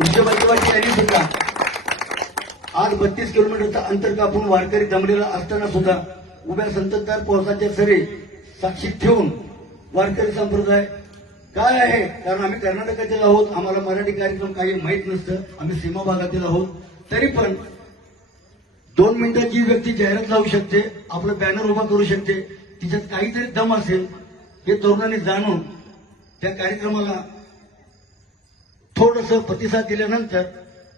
उच्चबाईवाची यांनी सुद्धा आज बत्तीस किलोमीटरचा अंतर कापून वारकरी जमलेला असताना सुद्धा उभ्या संततदार पावसाच्या सरी साक्षी ठेवून वारकरी संप्रदाय काय आहे? कारण आम्ही कर्नाटकातील आहोत आम्हाला मराठी कार्यक्रम काही माहीत नसतं आम्ही सीमा भागातील आहोत. तरी पण दोन मिनिटात जी व्यक्ती जाहिरात लावू शकते आपलं बॅनर उभा करू शकते तिच्यात काहीतरी दम असेल हे तरुणांनी जाणून त्या कार्यक्रमाला थोडस प्रतिसाद दिल्यानंतर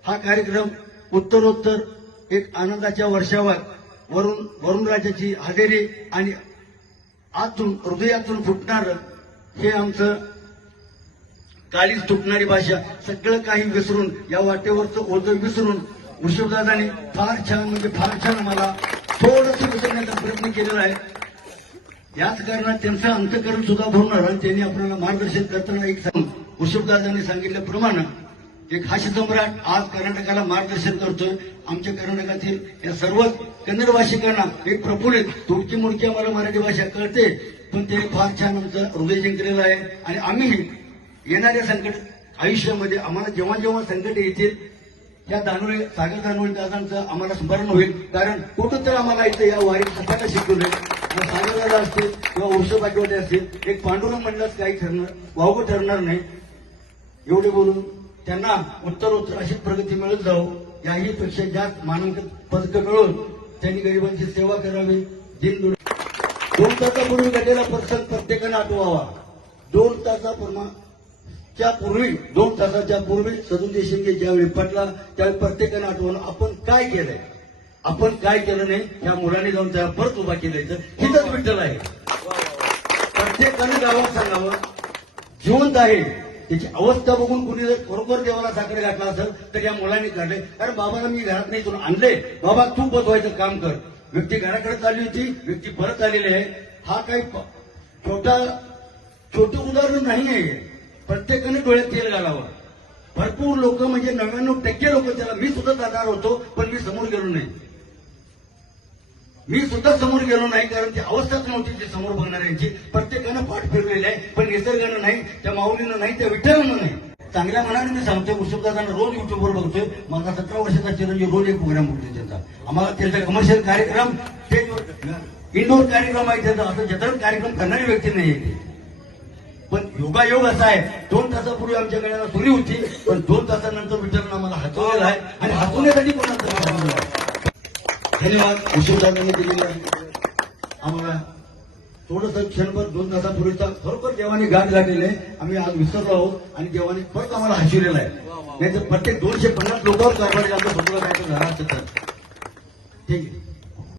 हा कार्यक्रम उत्तरोत्तर एक आनंदाच्या वर्षावर वरुण वरुणराजाची हजेरी आणि आतून हृदयातून फुटणार हे आमचं काळीच तुटणारी भाषा सगळं काही विसरून या वाटेवरचं ओझं विसरून वृषभदादांनी फार छान म्हणजे फार छान मला थोडस विसरण्याचा प्रयत्न केलेला आहे. याच कारणात त्यांचं अंतकरण सुद्धा भरणार आणि त्यांनी आपल्याला मार्गदर्शन करताना एक सांग. वृषभदादांनी सांगितल्याप्रमाणे एक हास्य सम्राट आज कर्नाटकाला मार्गदर्शन करतोय. आमच्या कर्नाटकातील या सर्वच कन्नड भाषिकांना एक प्रफुल्लित तुडकी मुडकी आम्हाला मराठी भाषा कळते. पण ते फार छान आमचं हृदय जिंकलेलं आहे. आणि आम्ही येणाऱ्या संकट आयुष्यामध्ये आम्हाला जेव्हा जेव्हा संकट येतील त्या दानोळी सागर दानोळी दादांचं आम्हाला स्मरण होईल. कारण कुठं तर आम्हाला इथं या वारीत सफायला शिकवलंय सागर दादा असतील किंवा वर्ष पाठवते असतील एक पांडुरंग म्हणण्यास काही ठरणार वावगं ठरणार नाही. एवढे बोलून त्यांना उत्तरोत्तर अशी प्रगती मिळत जाऊ याही पेक्षा जास्त मानांकन पदक मिळून त्यांनी गरिबांची सेवा करावी. दिन दोन तासापूर्वी घडलेला प्रसंग प्रत्येकाने आठवावा. दोन तासापूर्वी च्या पूर्वी दोन तासाच्या पूर्वी सदू देशिंगे ज्यावेळी पटला त्यावेळी प्रत्येकानं आठवलं आपण काय केलंय? आपण काय केलं नाही? त्या मुलाने जाऊन त्याला परत उभा केलंय तर हिथंच विठ्ठल आहे. प्रत्येकाने गावात सांगावं जिवंत आहे. त्याची अवस्था बघून कुणी जर खरोखर देवाला साखर घातला असेल तर या मुलांनी काढले. अरे बाबाला मी घरात नाही तुला आणले. बाबा तू बसवायचं काम कर. व्यक्ती घराकडे चालली होती व्यक्ती परत आलेली आहे. हा काही छोटा छोटं उदाहरण नाही आहे. प्रत्येकाने डोळ्यात तेल घालावं. भरपूर लोक म्हणजे नव्याण्णव टक्के लोक त्याला मी सुद्धा जाणार होतो पण मी समोर गेलो नाही. मी सुद्धा समोर गेलो नाही कारण ती अवस्थाच नव्हती ती समोर बघणाऱ्यांची. प्रत्येकानं पाठ फिरलेली आहे पण निसर्गानं नाही त्या माऊलीनं नाही त्या विठ्ठलानं नाही. चांगल्या मनाने मी सांगतोय वृषभदादांना रोज युट्यूबवर बघतोय. माझा सतरा वर्षाचा चिरंजीव रोज एक प्रोग्राम बघतोय त्यांचा आम्हाला त्यांचा कमर्शियल कार्यक्रम ते इंडोर कार्यक्रम आहे त्यांचा असं जतन कार्यक्रम करणारी व्यक्ती नाही पण योगायोग असा आहे दोन तासापूर्वी आमच्या गळ्याला सुरी होती पण दोन तासानंतर विठ्ठलनं आम्हाला हसवलेला आहे आणि हसवण्यासाठी कोणाचं धन्यवाद. उशिरदारांनी आहे. आम्हाला थोडस क्षणभर दोन तासापूर्वीचा खरोखर देवाने गाठ गाठलेले आम्ही आज विसरलो आहोत आणि देवाने परत आम्हाला हसविलेला आहे. नाही तर प्रत्येक दोनशे पन्नास लोकांवर कारभार आमच्या स्वतःला जायचं झाला असतं तर ठीक आहे.